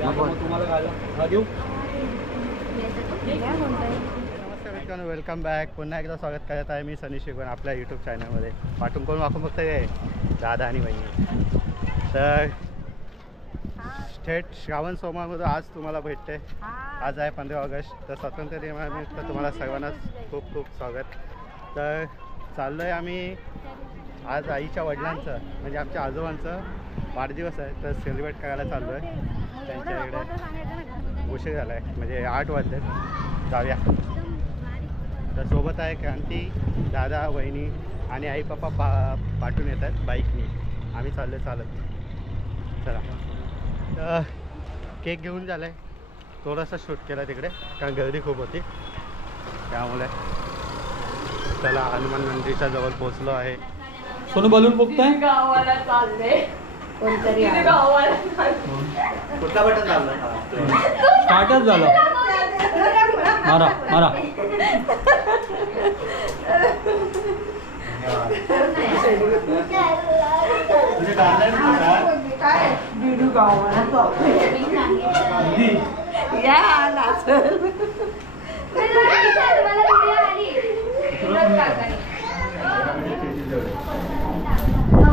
तुम्हाला घेऊ. नमस्कार मित्रांनो, वेलकम बॅक. पुन्हा एकदा स्वागत करत आहे मी सनी शिकवण आपल्या यूट्यूब चॅनलमध्ये. पाठून कोण वाकून फक्त आहे दादा आणि बहिणी. तर थेट श्रावण सोमवारमधून आज तुम्हाला भेटते. आज आहे 15 ऑगस्ट. तर स्वातंत्र्य दिनानिमित्त तुम्हाला सर्वांना खूप खूप स्वागत. तर चाललो आहे आम्ही आज आईच्या वडिलांचं म्हणजे आमच्या आजोबांचं वाढदिवस आहे. तर सेलिब्रेट करायला चाललो आहे. त्यांच्या इकडे उशीर झाला आहे म्हणजे 8 वाजले. जाऊया. तर सोबत आहे क्रांती, दादा, वहिनी आणि आई पप्पा पाठवून येत आहेत बाईकनी. आम्ही चाललो चालत. चला. तर केक घेऊन झाला आहे. थोडासा शूट केला तिकडे कारण गर्दी खूप होती त्यामुळे. चला, हनुमान मंदिराच्या जवळ पोचलो आहे. सोनू बलून फुकताय. गावाला चालले कोणतरी कुठला बटन दाबला? स्टार्टच झालं. मारा मारा. तुझे गावाला काय बिडू गावाला या नाचल.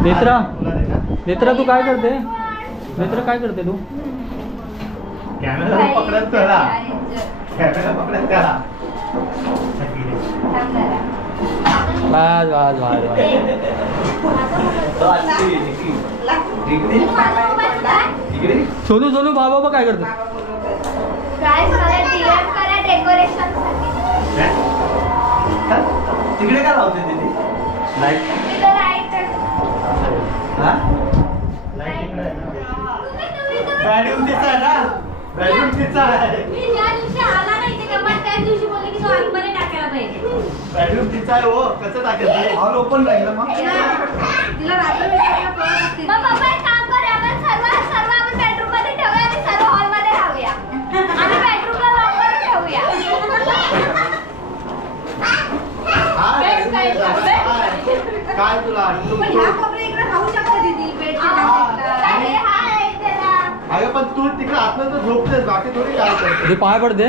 नेत्रा, नेत्रा तू काय करते? नेत्रा काय करते तू? कॅमेरा पकडत त्याला. कॅमेरा पकडत त्याला. वाज वाज वाज वाज. सोनू सोनू बाबा काय करते? तिकडे काय लावते तिथे? लाईट. बॅडरूम तिचा आहे ना. बॅडरूम तिचा आहे. बॅडरूम तिचा आहे. हो कसं टाकेल? हॉल ओपन राहील मग. काय तुला अगं पण तू तिकडे आतलं तर झोपतेस बाकी थोडी काय करते. पाय पडते.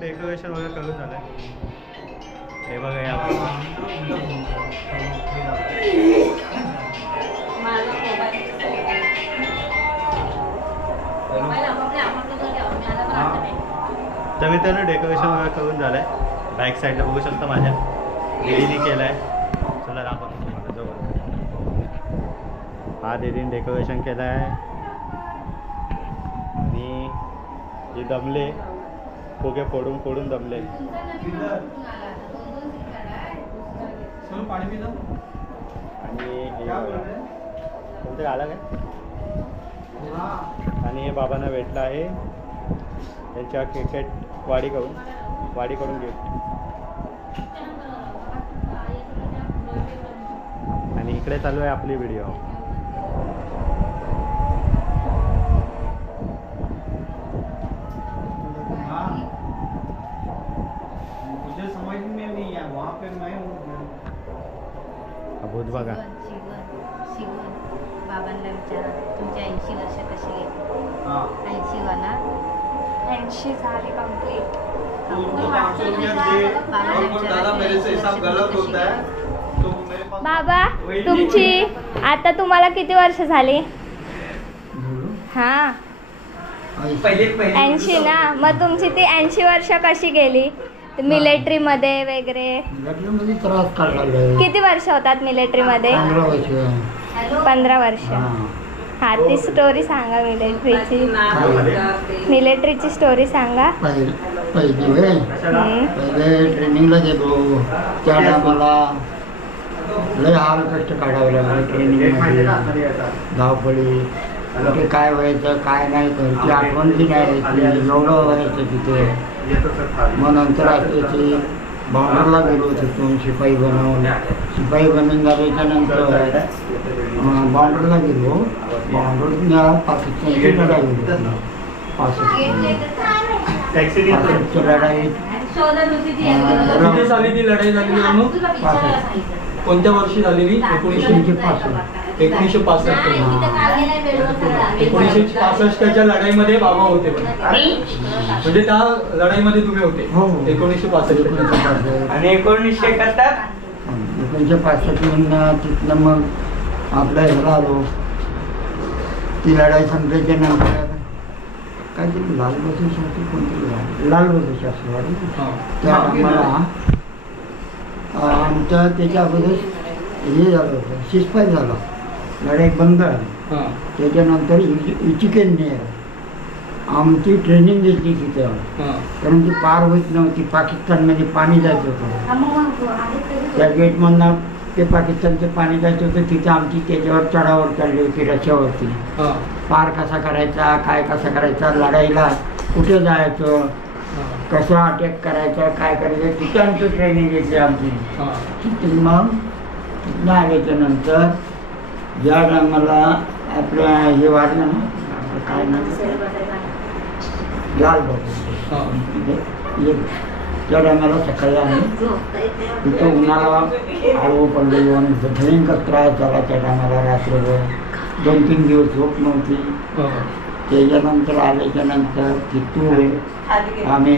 डेकोरेशन वगैरे करून झालंय. हे बघा या तर मित्रांनो डेकोरेशन वगैरे करून झालंय. बॅक साईडला बघू शकता माझ्या दीदीने केलंय. चला दाखवतो तुम्हाला जवळ. हा दीदीने डेकोरेशन केलं आहे. आणि हे दमले फुगे फोडून फोडून दमले. आणि हे तुमचं आलं काय? आणि हे बाबांना भेटलं आहे त्यांच्या क्रिकेट वाडीकडून गिफ्ट. आणि इकडे चालू आहे आपली व्हिडिओ. मुझे समझ में नहीं आया वहाँ पे मैं भूत बघा. बाबांना विचारा तुमच्या 80 वर्ष कशी गेली. 80 वाला 80 झाली कंप्लीट. बाबा तुमची आता तुम्हाला किती वर्ष झाली? हा 80 ना. मग तुमची ती 80 वर्ष कशी गेली मिलिटरी मध्ये वगैरे? त्रास काढला. किती वर्ष होतात मिलिटरी मध्ये? 15 वर्ष. हा ती स्टोरी सांगा मिलिटरीची स्टोरी सांगा. पहिले ट्रेनिंगला गेलो त्या टायमाला लय हाल कष्ट काढावे लागले. ट्रेनिंगमध्ये धावपळी कुठे काय व्हायचं काय नाही घरची आठवण बी नाही राहायची. एवढं व्हायचं तिथे. मग नंतर त्याची बाँड्रला गेलो तिथून शिपाई बनवून. शिपाई बनवून झाल्याच्या नंतर बाँड्रला गेलो. बाँड्रला पाकिस्तानला गेलो. पाकिस्तान पासष्टची लढाई कुठे झाली ती लढाई झालेली म्हणून? कोणत्या वर्षी झालेली? 1965. 1965च्या लढाईमध्ये बाबा होते पण. म्हणजे त्या लढाईमध्ये तुम्ही होते हो. 1965. आणि 1971 1965 मधनं तिथनं मग आपल्या ह्याला आलो. ती लढाई संपल्याच्या नंतर काहीतरी लाल बसवसाठी कोणती लाल बसवशी असं त्या आम्हाला आमचं त्याच्या अगोदर हे झालं होतं, शिस्पाई झाला, लढाई बंद झाली. त्याच्यानंतर इचिकेनने आमची ट्रेनिंग घेतली तिथं, कारण ती पार होत नव्हती. पाकिस्तानमध्ये पाणी जायचं होतं, त्या गेटमधनं ते पाकिस्तानचं पाणी जायचं होतं. तिथं आमची त्याच्यावर चढावर चालली होती, रस्त्यावरती. पार कसा करायचा, काय कसा करायचा, लढाईला कुठे जायचं, कसं अटॅक करायचं, काय करायचं, तिथं आमची ट्रेनिंग घेतली आमची. तिथून मग तिथनं आल्याच्या नंतर ज्या टायमाला आपलं हे वाढलं ना, काय ना लाल बघ, त्या टायमाला सकाळी आम्ही तिथं उन्हाला आळवं पडलो येऊन भयंकर त्रास झाला. त्या टायमाला रात्रभर 2-3 दिवस झोप नव्हती. त्याच्यानंतर आल्याच्या नंतर तिथून आम्ही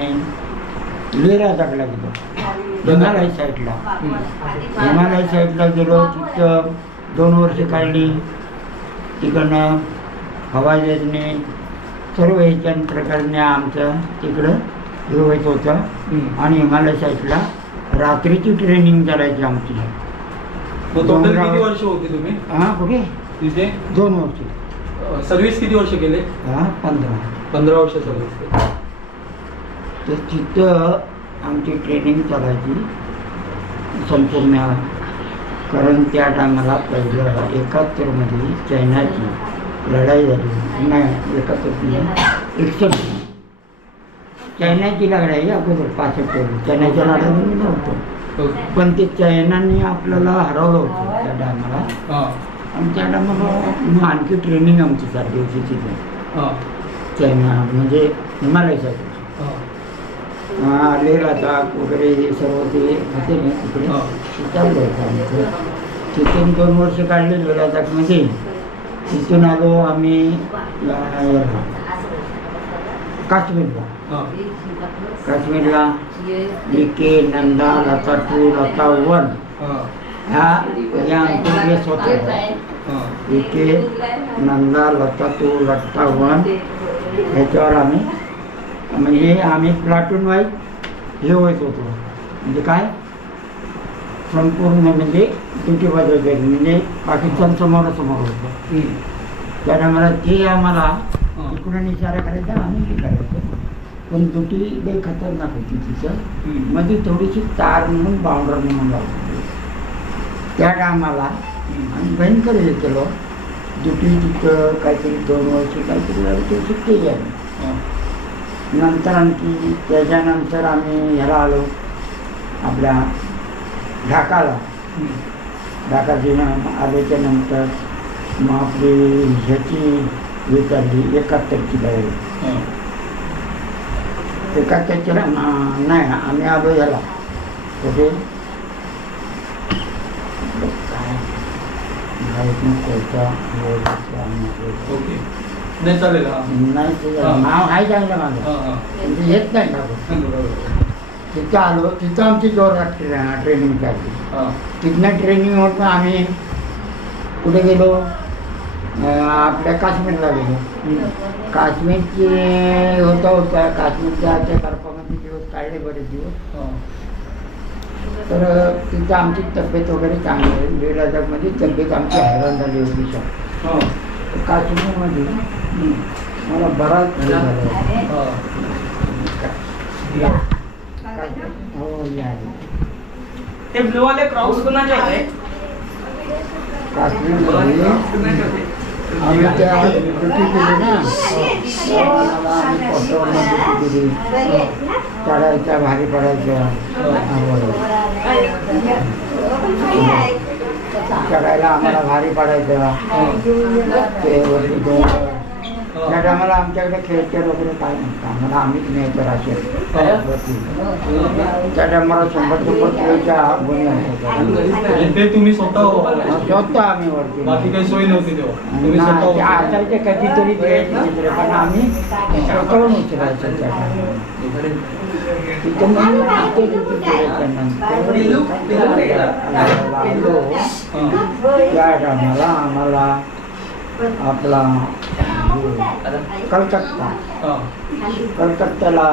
लेरा टाकला गेलो, हिमालय साईडला. हिमालय साईडला गेलो, तिथं 2 वर्ष काढली. तिकडनं हवाईजने सर्व ह्याच्या प्रकारने आमचं तिकडं हे होत होतं. आणि हिमालय साईडला रात्रीची ट्रेनिंग करायची आमची. किती वर्ष होते तुम्ही? हां, कुठे तिथे? 2 वर्ष. सर्व्हिस किती वर्ष केले? 15 वर्ष सर्व्हिस. तर तिथं आमची ट्रेनिंग चालायची संपूर्ण. कारण त्या टायमाला पहिलं 71मध्ये चायनाची लढाई झाली. नाही, 61 चायनाची लढाई अगोदर 65. चायनाच्या लढाईमध्ये नव्हतं, पण ते चायनाने आपल्याला हरवलं होतं त्या टायमाला. आणि त्या टायमाला मग आणखी ट्रेनिंग आमची चालली होती तिथे. चायना म्हणजे हिमालयासाठी लेह लडाख वगैरे हे सर्व ते होते ना तिकडे. चाललं होतं आमचं. तिथून 2 वर्ष काढले लेह लडाखमध्ये. तिथून आलो आम्ही काश्मीरला. काश्मीरला के नंदा, लता 2, लता 1 ह्या आमचे बेस होते. के नंदा, लता 2, लता 1 ह्याच्यावर आम्ही म्हणजे आम्ही प्लाटून वाईज हे होत होतो. म्हणजे काय संपूर्ण म्हणजे ड्युटी बजावत म्हणजे पाकिस्तान समोरासमोर होतं. त्या टायमाला ते आम्हाला इकडून इशारा करायचा, आम्ही ते करायचं. पण ड्युटी लई खतरनाक होती तिथं. मध्ये थोडीशी तार म्हणून बाउंडर म्हणून लावली. त्या टायमाला आम्ही भयंकर हे केलं. ड्युटी तिथं काहीतरी 2 वर्ष काहीतरी केली आम्ही. नंतर आणखी त्याच्यानंतर आम्ही ह्याला आलो आपल्या ढाकाला. ढाका आल्याच्या नंतर मग आपली ह्याची हे चालली 71ची लढाई. 71ला नाही, आम्ही आलो ह्याला कुठे काय कोयता नाही चालेल. नाही, नाव आहे चांगलं माझं, म्हणजे येत नाही टाकू. तिथं आलो, तिथं आमची जोरात ट्रेनिंग चालली. तिथनं ट्रेनिंग होतं आम्ही कुठे गेलो, आपल्या काश्मीरला गेलो. काश्मीरची होता काश्मीरच्या त्या बर्फामध्ये दिवस काढले बरेच दिवस. तर तिथं आमची तब्येत वगैरे चांगली आहे. लेह लडाखमध्ये तब्येत आमची हैराण झाली होती. काश्मीरमध्ये मला बराच हो या ते ब्लू वाले क्रॉस कोणाचे होते? काश्मीरमध्ये आम्ही त्या ड्युटी केली ना, मला आम्ही पोस्टवरनं ड्युटी केली. चढायच्या भारी पडायच्या, चढायला आम्हाला भारी पडायचं. ते वरती त्या टायमाला आमच्याकडे खेळखेळ वगैरे काय नसतं आम्हाला आम्हीच न्यायचं राशन त्या टायमाला 100 किलोच्या गुन्हे आणि ते तुम्ही स्वतः आम्ही वरती बाकी काही सोय नव्हती तेव्हा तुम्ही नाही, ते स्वतः असायचे कधीतरी द्यायचे दुसरे, पण आम्ही स्वतःहून उचलायचं त्या टायमाला. तिथं मग इथे duty करायच्या नंतर लागलो, त्या टायमाला आम्हाला आपला कलकत्त्याला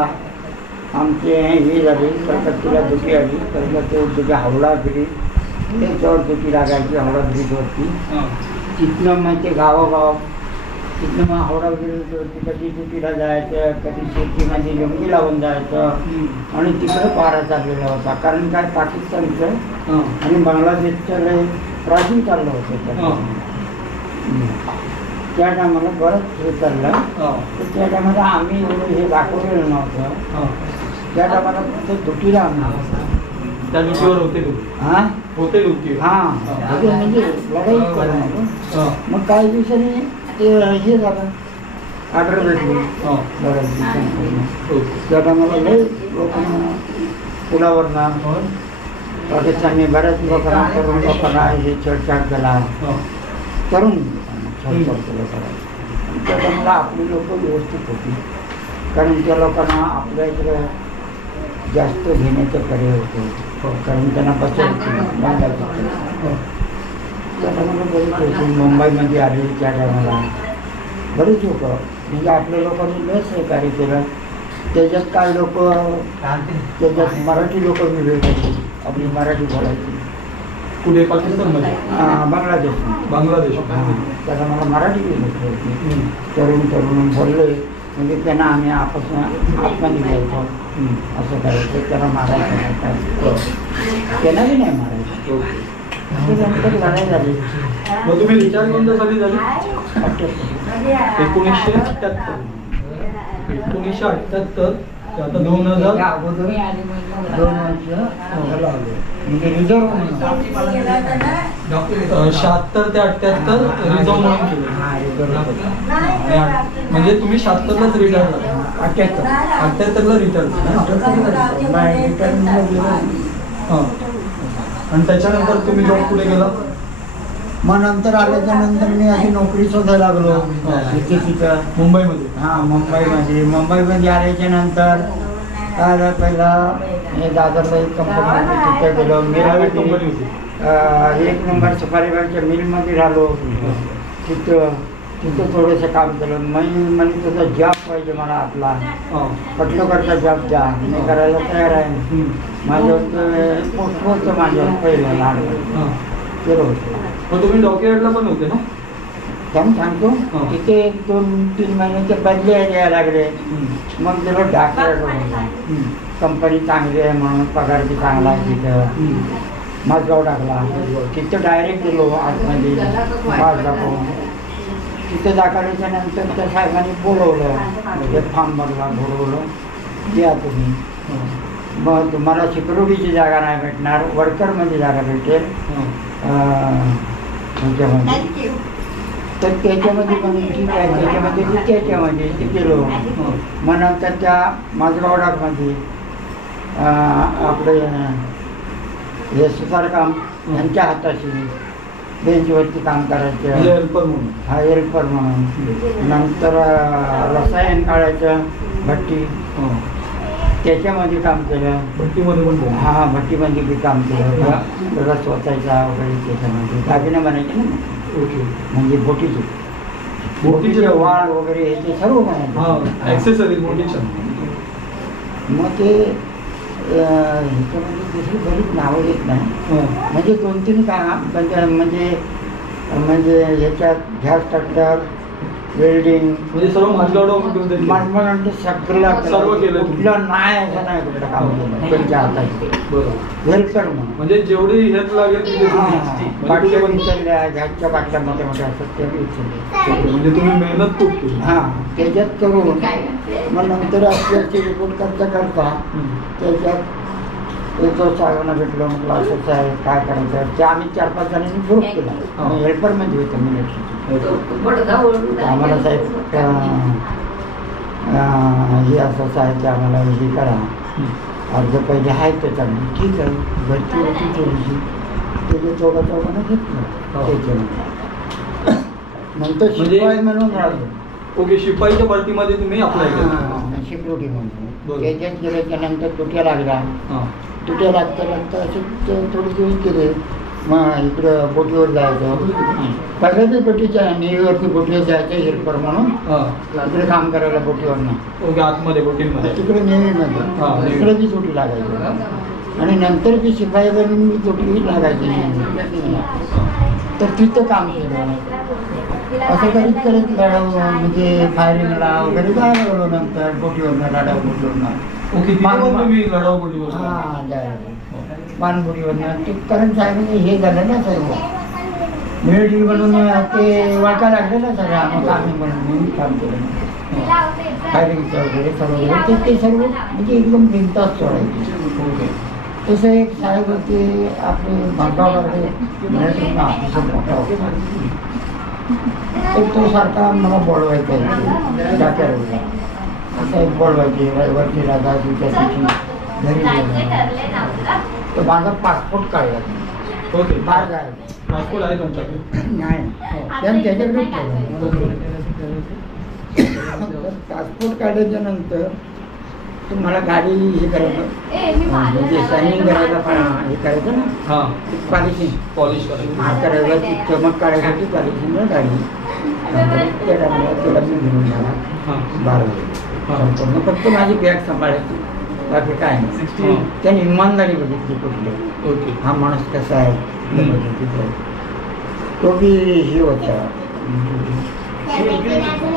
आमचे हे झाली, कलकत्त्याला दुटी आली. कलकत्त्याला हावडा ब्रिज त्याच्यावर दुटी लागायची हावडा ब्रिजवरती. तिथनं मग ते गावोगाव तिथनं मग हावडा ब्रिजवरती कधी दुटीला जायचं, कधी शेतीमध्ये लुंगी लावून जायचं आणि तिकडे पारा चाललेला होता. कारण काय पाकिस्तानचं आणि बांगलादेशचं लय प्राचीन चाललं होतं त्या टायमाला बरंच हे चाललं. तर त्या टायमाला आम्ही एवढं हे दाखवलेलं नव्हतं. त्या टायमाला फक्त दुटीला आम्ही त्या ड्युटीवर होते हां होते ड्युटी होते म्हणजे लढाई करू नको. मग काही दिवसांनी ते हे झालं ऑर्डर भेटली बऱ्याच दिवसांनी. त्या टायमाला लई लोकांना पुलावरनं पाकिस्तानने बऱ्याच लोकांना तरुण लोकांना हे छेडछाड केला. तरुण छेडछाड करायचं. त्या टायमाला आपली लोक व्यवस्थित होती कारण त्या लोकांना आपल्या इकडे जास्त घेण्याचे पर्याय होते कारण त्यांना बसायचं त्या टायमाला बरेच होते. मुंबईमध्ये आले त्या टायमाला बरेच लोक म्हणजे आपल्या लोकांनी लय सहकार्य केलं. त्याच्यात काय लोक त्याच्यात मराठी लोक मी भेटायची आपली मराठी बोलायची. कुठे पाकिस्तानमध्ये बांगलादेश त्याला मला मराठी लोक होती. तरुण बोलले म्हणजे त्यांना आम्ही आतमध्ये घ्यायचो असं करायचं. त्यांना मारायचं नाही त्यांना बी नाही मारायचं. नंतर लढाई झाली. मग तुम्ही रिचार्ज कोणत्यासाठी झाली? 1978 आता 2000 अगोदर 2 वर्ष म्हणजे रिझर्व 76 ते 78 रिझर्व म्हणून केलं. म्हणजे तुम्ही 76लाच रिटायर झाला. 78ला रिटायर आणि त्याच्यानंतर तुम्ही जॉब कुठे गेला? मग नंतर आल्याच्या नंतर मी अशी नोकरी शोधायला लागलो तिथं मुंबईमध्ये. मुंबईमध्ये आल्याच्या नंतर काय पहिला हे दादरला एक कंपनी तिथं गेलो. प्रायव्हेट कंपनी होती. 1 नंबर सुपारीबागच्या मिलमध्ये राहिलो. तिथं थोडंसं काम केलं. म्हणजे तुझा जॉब पाहिजे मला आपला पटलोकरचा जॉब द्या मी करायला तयार आहे. माझं पोस्ट होतं माझं पहिलं लहान केलं होतं. मग तुम्ही डॉक्युमेंटला पण होते ना? त्यामुळे सांगतो तिथे 2-3 महिन्याचे बदले यायला लागले. मग गेलो डॉक्टर कंपनी चांगली आहे म्हणून पगार बी चांगला आहे तिथं. माझगाव टाकला तिथं डायरेक्ट गेलो आतमध्ये पास दाखवून. तिथं दाखवल्याच्या नंतर त्या साहेबांनी बोलवलं म्हणजे फॉर्म भरला बोलवलं या तुम्ही. मग तुम्हाला सिक्युरिटीची जागा नाही भेटणार वर्करमध्ये जागा भेटेल ह्याच्यामध्ये. तर त्याच्यामध्ये पण ठीक आहे त्याच्यामध्ये ते गेलो. मग नंतर त्या माझगाव डाकमध्ये आपले हे सुतारकाम यांच्या हाताशी बेंचवरती काम करायचं हेल्पर म्हणून. नंतर रसायन काढायचं भट्टी त्याच्यामध्ये काम केलं. भट्टीमध्ये पण भट्टीमध्ये बी काम केलं. रस वाचायचा वगैरे त्याच्यामध्ये दागिने बनायचे ना म्हणजे बोटीचे वाळ वगैरे हे ते सर्व बनायचं ॲक्सेसरीज बोटीच्या. मग ते ह्याच्यामध्ये दुसरी बरीच नावं येत नाही म्हणजे 2-3 काम म्हणजे ह्याच्यात गॅस ट्रॅक्टर वेल्डिंग म्हणजे सर्व माझगाव सर्व केलं. कुठलं नाही असं नाही कुठलं काम केलं त्यांच्या हाताची. हेल्पर म्हणजे जेवढी हेल्प लागेल बाटल्या उचलल्या गॅसच्या बाटल्या मोठ्या मोठ्या असतात त्या उचलल्या. म्हणजे तुम्ही मेहनत खूप केली. त्याच्यात करून मग नंतर आपल्याची रिपोर्ट करता त्याच्यात तो साहेबांना भेटलो. म्हटलं असंच आहे काय करायचं. ते आम्ही 4-5 जणांनी ग्रुप केला. हेल्परमध्ये होतं मिलिटरी. तर आम्हाला साहेब हे असं आहे की आम्हाला हे करा, अर्ज पहिले आहेत त्याच्यामध्ये, ठीक आहे, भरती होती थोडीशी, त्याचे चौघांना घेतलं त्याच्यामध्ये. नंतर शिपाई म्हणून राहिलो. ओके, शिपाईच्या भरतीमध्ये तुम्ही अप्लाय केलं. सिक्युरिटी म्हणून बरं. त्याच्यात गेल्याच्या नंतर तुट्या लागला. हां तुट्या लागता असे थोडे दिवस केले. मग इकडं बोटीवर जायचं, पहिल्याच बोटीच्या नेव्हीवरती बोटीवर जायचं हेल्पर म्हणून, हां. तिकडे काम करायला बोटीवरनं. ओके, आतमध्ये बोटीमध्ये. तिकडे हां, नेव्हीमध्ये नेव्ही. तिकडे बी सुटी लागायची. आणि नंतर ती शिपाई बनून मी सुटी लागायची. तर तिथं काम केलं. असं करीत करत लढाव म्हणजे फायरिंगला वगैरे जायला लागलो. नंतर बोटीवरनं लढाव बोटीवरनं. ओके, तिथे पण तुम्ही लढाऊ बोटीवर. हां जायला पानबुडीवरनं. ते कारण साहेब हे झालं ना सर्व मिलिटरी म्हणून ते वळका लागले ना सगळं. मग आम्ही म्हणून मी काम केलं फायरिंगचं वगैरे सर्व ते सर्व म्हणजे एकदम बिनतास सोडायचे. ओके. तसं एक साहेब होते आपले भागावरले मिलिटरी ऑफिसर मोठा होता. तर तो सारखा मला बोलवायचा डाक्याला. साहेब बोलवायचे रविवारची राजा दिवसाची घरी गेला. तर माझा पासपोर्ट काढला. ओके, बाहेर जायला पासपोर्ट आहे तुमच्याकडे? नाही, त्यानं त्याच्याकडे पासपोर्ट काढल्याच्या नंतर तुम्हाला गाडी हे करायचं म्हणजे सायनिंग करायला हे करायचं ना, हां, पॉलिशिंग करायचं. हा करायला ती चमक काढायसाठी पॉलिशिंगला गाडी. त्या टायमाला त्याला मी घेऊन जाणार हां 12 वाजता. संपूर्ण फक्त माझी बॅग सांभाळायची, बाकी काय नाही. त्याने इमानदारी बघितली कुठली. ओके. हा माणूस कसा आहे तिथं. तो बी हे होता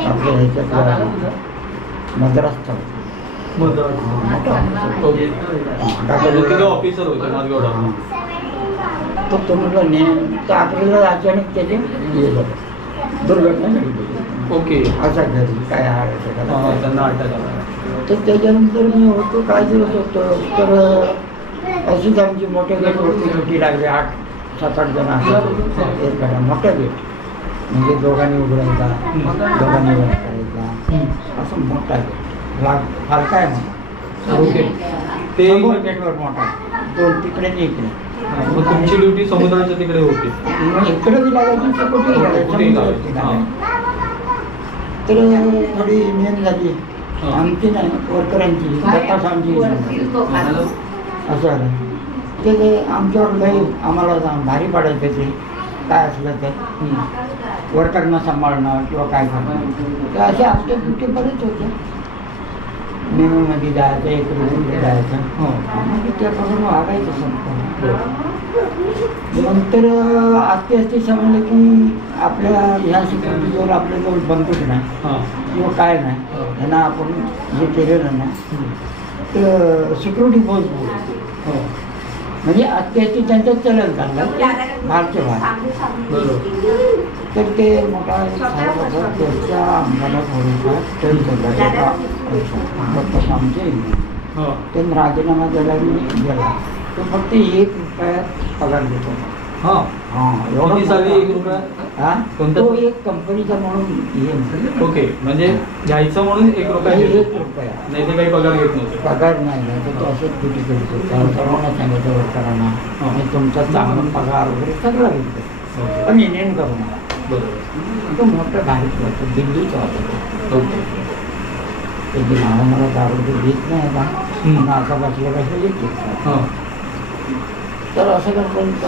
आपल्या ह्याच्यातला मद्रासचा ओके. तिथे ऑफिसर होते माझगौडा. तो म्हटलं तर आपल्याला अचानक त्याचे हे झालं, दुर्घटना घडली. ओके. असा घरी काय त्यांना अटक आला. तर त्याच्यानंतर मी होतो काय दिवस होतो. तर अशीच आमची मोठ्या गेटवरती ड्युटी लागली. 8-7-8 जण असतात एक गाडा, मोठा गेट म्हणजे दोघांनी उघडायचा, दोघांनी बंद करायचा, असं मोठा गेट फालका आहे मग. ओके. ते गेटवर मोठा, 2 तिकडे आणि इकडे. मग तुमची ड्युटी समुद्राच्या तिकडे होती? मग इकडे बी लागायची तर कुठेही लागायची. तर थोडी मेन झाली आमची नाही, वर्करांची, दत्ताच आमची असं झालं. ते आमच्यावर लई आम्हाला भारी पडायचं ते काय असलं तर वर्करना सांभाळणं किंवा काय करणं. तर असे आमच्या ड्युटी बरेच होते. नेहमीमध्ये जायचं, एक रुपये जायचं, म्हणजे त्याप्रमाणे वागायचं संपूर्ण. नंतर आस्ते समजलं की आपल्या ह्या सिक्युरिटीजवळ आपल्याजवळ बंदूक नाही किंवा काय नाही, ह्यांना आपण हे केलेलं नाही तर सिक्युरिटी फोर्स बोलतो. म्हणजे अत्याची त्यांच्यात चलन चाललं बाहेरच्या बाहेर. तर ते मोठा साहेब होता, त्याच्या आम्हाला थोडीसा टेन्शन आमचे त्यांनी राजीनामा द्यायला मी गेला. तो फक्त 1 रुपया पगार देतो. एवढी साली 1 रुपया? तो एक कंपनीचा म्हणून. ओके, म्हणजे घ्यायचं म्हणून 1 रुपया? 1 रुपया नाही, ते काही पगार घेत नव्हते. पगार नाही, तर तो असंच ड्युटी करतो. सर्वांना सांगायचं वर्करांना आणि तुमचा चांगला पगार वगैरे सगळं घेतो, पण इंडियन करू नका. बरोबर. तो मोठं भारीच होतं, दिल्लीचा होता. ओके. त्याची नावं मला दारू घेत नाही आता, पण असा बसल्या बसल्या येते. तर असं करता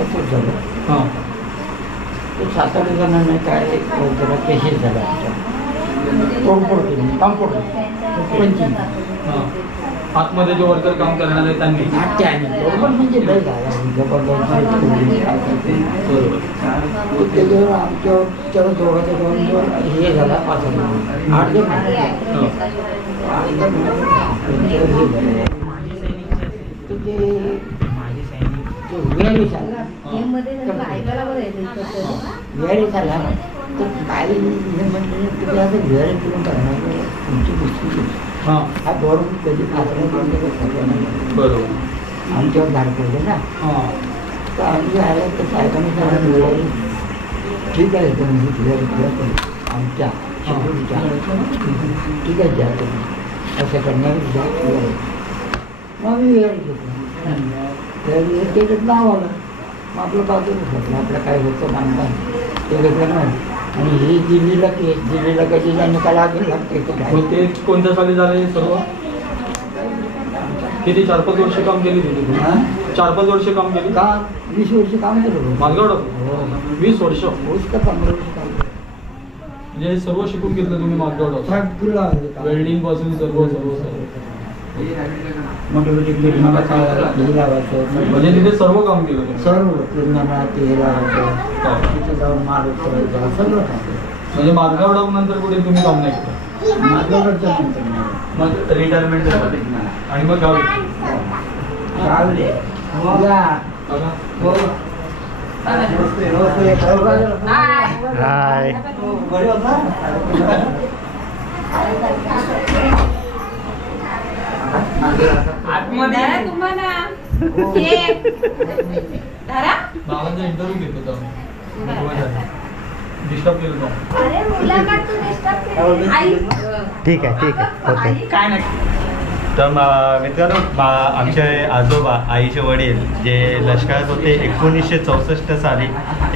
असंच झालं. ते 7-8 जणांना काय जरा केसेस झाल्या आमच्या. तोडफोड केली, कामफोड पंचिंग. आतमध्ये जे वर्कर काम करणार आहे त्यांनी बरोबर म्हणजे लय झाला जबरदस्त. त्याच्यावर आमच्यावर दोघांच्या दोन हे झाला 5 जण 8 जण व्हेरी झाला. व्हेरी झाला तर काय हे म्हणजे तुम्ही आता व्हेरी करून करणार तुमची गोष्टी. हा गव्हर्नमेंट कधी बरोबर आमच्यावर धाड पडले ना. तर आम्ही आलं तर साहेबांनी ठीक आहे त्यांनी आमच्या शिकवणीच्या ठीक आहे द्या तुम्ही असं करणार द्या मग मी वेळ घेतो त्याच्यात नाव आलं मग आपलं बाजूला होतं आपलं काय होतं मानधन ते घेतलं नाही आणि ही दिल्लीला कधी निकाल लागते ते कोणत्या साली झाले सर्व किती 4-5 वर्ष काम केली तुम्ही 4-5 वर्ष काम केली का 20 वर्ष काम केलं मालगाव 20 वर्ष का 15 वर्ष काम केलं म्हणजे हे सर्व शिकून घेतलं तुम्ही मालगाव वेल्डिंग पासून सर्व म्हणजे तिथे सर्व काम केलं तुम्ही? सर्व किरणाला ते लावायचं तिथे जाऊन माल उतरायचा सगळं काम म्हणजे मालगाव डाऊन नंतर कुठे तुम्ही काम नाही केलं मालगावच्या नंतर मग रिटायरमेंट आणि मग गावी गावले हाय बाबांचा इंटरव्ह्यू घेत होता डिस्टर्ब केलं होतं अरे मुलांना तू disturb केलं. आई. ठीक आहे होते काय नाही तर मित्रांनो आमचे आजोबा आईचे वडील जे लष्करात होते 1964 साली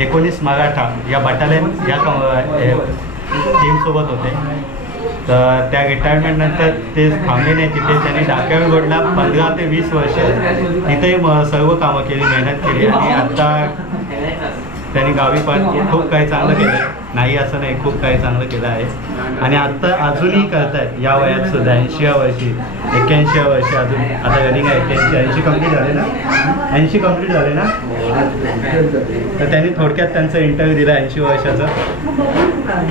19 मराठा या बटालियन या टीमसोबत होते. तर त्या रिटायरमेंटनंतर ते थांबले नाही तिथे. त्यांनी डाक्यावर गोडला 15 ते 20 वर्ष तिथेही सर्व कामं केली, मेहनत केली आणि आत्ता त्यांनी गावी पण खूप काही चांगलं केलं नाही असं नाही, खूप काही चांगलं केलं आहे आणि आत्ता अजूनही करतायत या वयात सुद्धा 80व्या वर्षी 81व्या वर्षी अजून आता रनिंग आहे 80 कंप्लीट झाले ना 80 कंप्लीट झाले ना. तर त्यांनी थोडक्यात त्यांचं इंटरव्ह्यू दिला 80 वर्षाचं.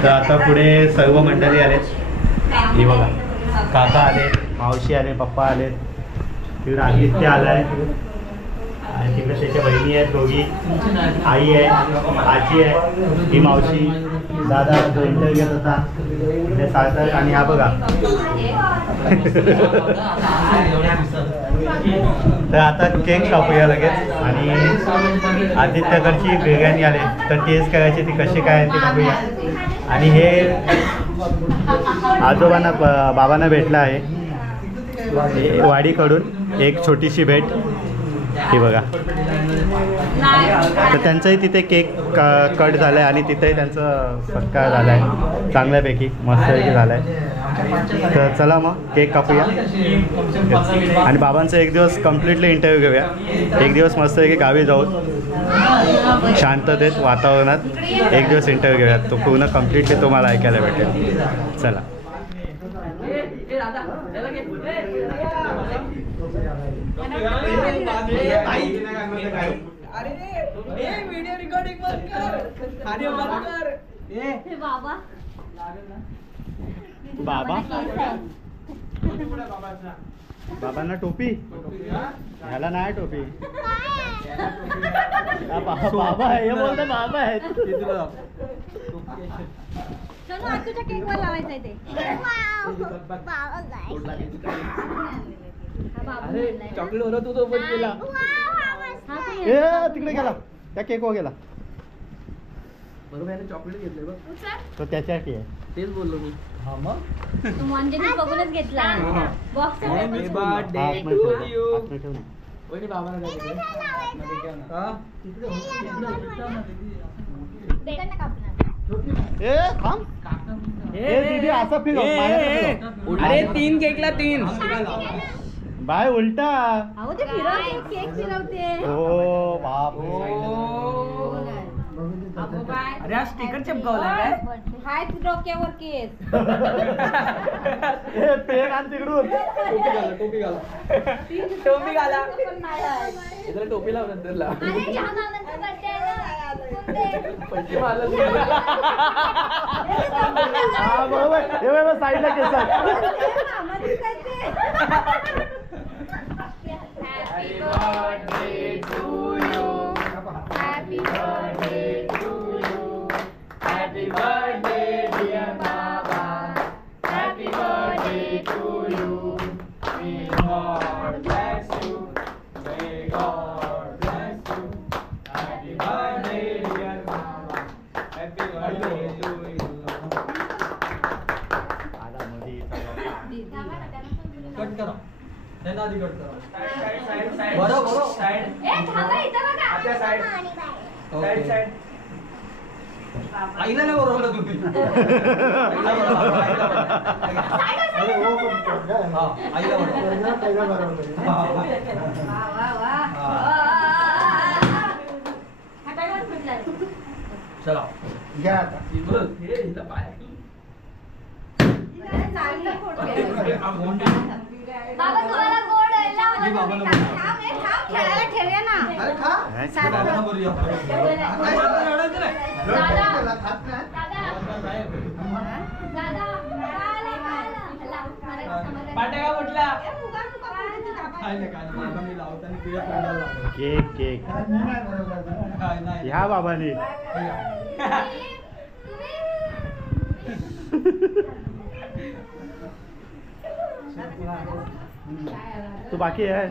तर आता पुढे सर्व मंडळी आलेत. ही बघा काका आले, मावशी आले, पप्पा आले, तिकडे आदित्य आला आहे आणि तिकडे त्याच्या बहिणी आहेत दोघी, आई आहे, आजी आहे, ही मावशी, दादा जो इंटरव्ह्यू घेत होता ते सार्थक आणि हा बघा. तर आता केक कापूया लगेच आणि आदित्यकडची बिर्याणी आले तर टेस्ट करायची ती कशी काय ती बघूया. आणि हे आजोबांना बाबांना भेटलं आहे वाडीकडून एक छोटीशी भेट. ही बघा. तर त्यांचंही तिथे केक कट झालं आहे आणि तिथेही त्यांचं सत्कार झाला आहे चांगल्यापैकी मस्तपैकी झाला आहे. तर चला मग केक कापूया आणि बाबांचा एक दिवस कम्प्लिटली इंटरव्ह्यू घेऊया. एक दिवस मस्तपैकी गावी जाऊन शांततेत वातावरणात एक दिवस इंटरव्ह्यू घेऊया. तो पूर्ण कम्प्लिटली तुम्हाला ऐकायला भेटेल. चला. व्हिडिओ रिकॉर्डिंग बाबा बाबांना टोपी ह्याला नाही टोपी. बाबा आहे हे बोलतो बाबा आहेत. तुझ्या केक वर लावायचं आहे ते. चॉकलेट होता तू तो पण गेला तिकडे गेला त्या केक वर गेला. बरोबर आहे चॉकलेट घेतले बघ तो त्याच्यासाठी आहे. तेच बोललो मी. हा मग तू म्हणजे बघूनच घेतला box. Happy birthday to you. Okay बाबाला थांब. दीदी असं फिरव. अरे 3 केकला 3. बाय उलटा. अहो ते फिरवते केक फिरवते. ओ बाप. अरे हा स्टिकर चिपकवला काय? हाय डोक्यावर केस. पेन आण तिकडून. टोपी घाला टोपी घाला इकडे टोपी लाव नंतर लाव. अरे छान आनंद बर्थडे पैसे मला हा बरोबर. हे बघ साईडला केस आहे. Happy birthday to you. Happy birthday to you. Happy birthday dear Baba. Happy birthday to you. May God bless you. May God bless you. Happy birthday dear Baba. Happy त्यांना आधी कट करा. बरं बरं. ए थांबा इथं बघा. ओके. आईला नाही बरोबर तुम्ही. आईला बरोबर. अरे हो पण काय? हा, आईला बरोबर. पहिला बरोबर. हा, हा. वा वा वा. हा. हातावर फुटलं. चला. घ्या आता. हे इथं पाय. चांगलं फुटलं. हा, गोंडी. बाबा तुम्हाला गोड आहे लावा जी, ना बाबांना तुम्ही. बोलवा. थांब रे, थांब खेळायला ठेवूया ना. अरे खा. बाबांना बोलूया. रडायचं नाही. त्याला खात नाही. पाट्या का कुठला काय नाही काय नाही. बाबा मी लावताना तुझ्या तोंडाला लावतो. केक केक मी नाही बरोबर. काय नाही. ह्या बाबाने हे घ्या. तू बाकी आहे.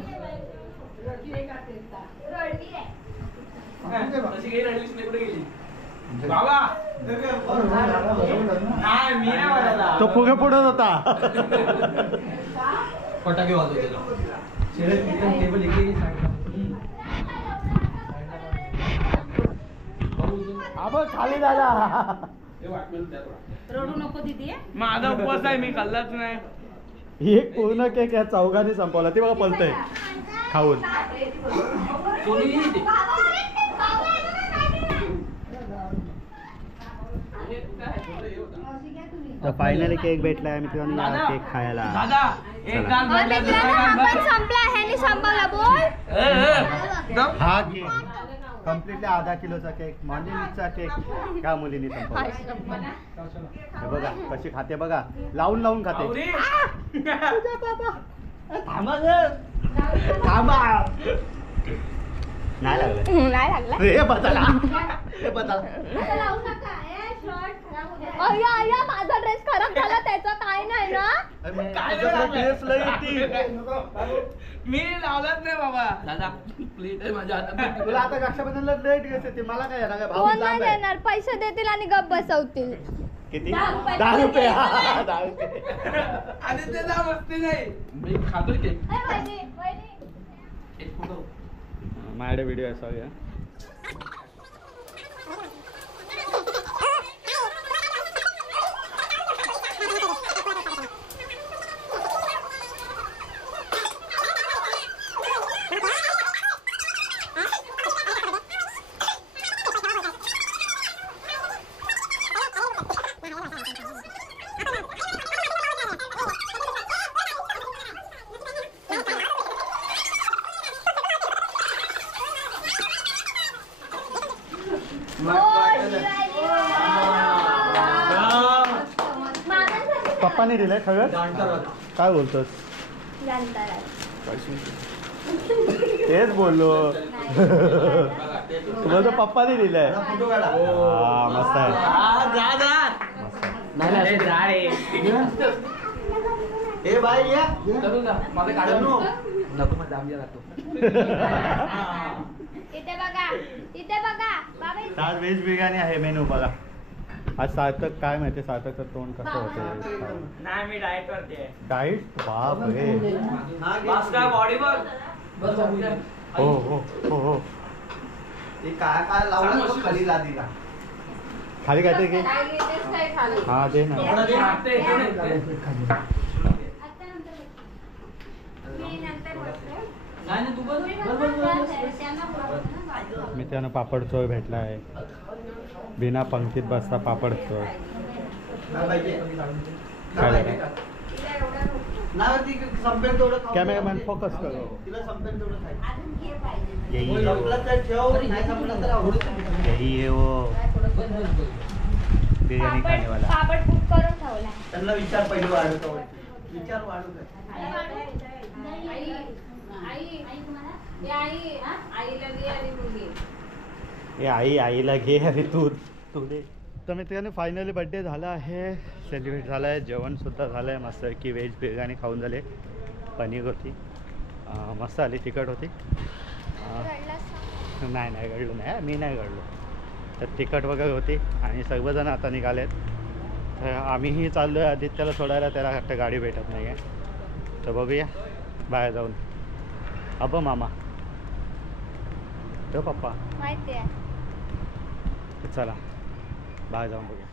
तशी काही रडलीच नाही कुठे गेली बाबा नाही मी नाही म्हणाला तो फुगे फोडत होता. फटाके वाजवते ना. टेबल इकडे आपण खाली झाला. रडू नको दीदी. माझा उपवास आहे मी खाल्लाच नाही. एक पूर्ण केक या चौघांनी संपवला. ते बघा पलतय खाऊन. कोणी ते तर फायनली केक भेटलाय मित्रांनो केक खायला. दादा एक चला. गाल भरला, दुसरा मित्रांनो गाल हा भर. पण संपला. ह्याने संपवला बोल. हा केक कम्प्लिटली आधा किलोचा केक मुलींचा केक ह्या मुलींनी संपवला. हे बघा कशी खाते बघा. लावून लावून खाते. आवरी. नाही लागलं. नाही लागला. हे बदला. हे बदला. अय्या अय्या माझा ड्रेस खराब झाला त्याचं काय नाही ना. मी लावलाच नाही बाबा दादा प्लीज माझ्या हातात तुला आता रक्षाबंधनला लेट ड्रेस येते. मला काय येणार काय? भाऊ कोण नाही लांब आहे. देणार. पैसे देतील आणि गप बसवतील. किती? 10 10 रुपये. रुपये. हा, 10 रुपये. आणि ते ना मस्ती नाही मी खातोय ते ए, वहिनी, वहिनी. एक फोटो माझ्याकडे व्हिडिओ आहे सॉरी. पप्पाने दिलंय खरं. काय बोलतोस? तेच बोललो. तू बोलतो पप्पाने दिलंय. हा मस्त आहे. हे बाई या. माझं काढून नको मग जांभ्या लागतो इथे बघा. इथे बघा. बाबा इथे. आज व्हेज बिर्याणी आहे मेनू बघा. आज सार्थक काय माहिती सार्थकचं तोंड कसं होतं. नाही मी डाएट करते डाईट बाप रे. बॉडी बघ हो हो हो हो. काय काय लावलं खाली लादीला. खाली काय की हा दे ना. मित्रांनो पापड चोय भेटला आहे. बिना पंक्तीत बसता पापड चोय. काय झालं? संपेल तेवढं खाऊ. कॅमेरामॅन फोकस करो. तिला संपेल तेवढं खायचं. यही है वो. संपलं तर ठेव, नाही संपलं तर आवडूच नाही. यही है वो बिर्याणी खाने वाला. पापड बुक करून ठेवला. त्यांना विचार पहिले वाढवतो. विचार वाढवतो. ए आई आईला घे अरे तू तू दे. तर मित्रांनो फायनली बड्डे झाला आहे. सेलिब्रेट झाला आहे. जेवणसुद्धा झालं आहे मस्त की व्हेज बिर्याणी खाऊन झाले. पनीर होती मस्त आली तिखट होती. नाही नाही घडलो नाही मी नाही घडलो. तर तिखट वगैरे होती आणि सर्वजण आता निघालेत. तर आम्हीही चाललो आहे आदित्यला सोडायला. त्याला वाटतं गाडी भेटत नाही आहे. तर बघूया बाहेर जाऊन. अब मामा तो पप्पा माहिती आहे. चला बाहेर जाऊन बघूया.